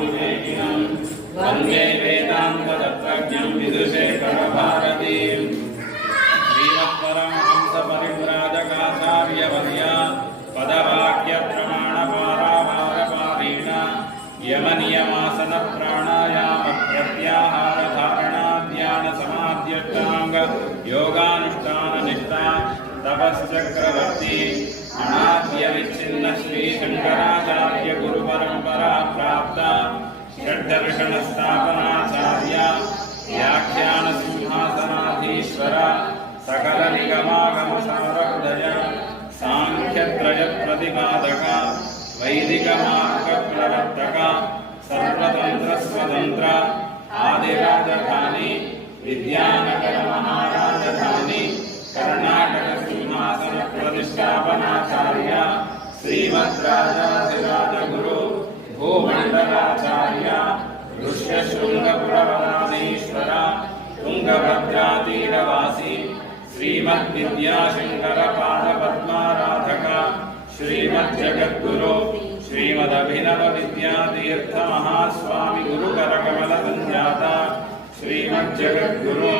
विवेकिनं वन्दे वेदान्ततत्त्वज्ञं विदुषेखरभारतीं श्रीमत्परमहंसपरिव्राजकाचार्यवर्या पदवाक्यप्रमाणपारावारपारेण यमनियमासनप्राणायामप्रत्याहारधारणाध्यानसमाध्यष्टाङ्ग योगानुष्ठाननिष्ठा तपश्चक्रवर्ती अनाद्यविच्छिन्न श्रीशङ्कराचार्य गुरुपरम्परा प्राप्ता षड्दर्शनस्थापनाचार्य व्याख्यानसिंहासनाधीश्वर सकलनिगमागमसारहृदय सांख्यत्रयप्रतिपादक वैदिकमार्गप्रवर्तक सर्वतन्त्रस्वतन्त्र आदिराजधानी विद्यानगरमहाराजधानी कर्णाटक सिंहासन प्रतिष्ठापनाचार्य श्रीमद्राजाधिराजगुरु भूमण्डलाचार्य ऋष्यशृङ्गप्रवराधीश्वर तुङ्गभद्रातीरवासी श्रीमद्विद्याशङ्कर पादपद्माराधक श्रीमज्जगद्गुरु श्रीमदभिनव विद्यातीर्थ महास्वामी गुरुकरकमल संजाता श्रीमज्जगद्गुरु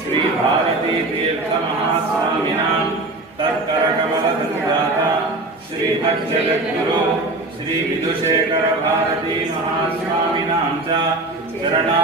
श्री भारती तीर्थ महास्वामिनां तत्करकमल संजाता श्रीमज्जगद्गुरु श्री विदुषेखर भारती महास्वामिनां च चरणा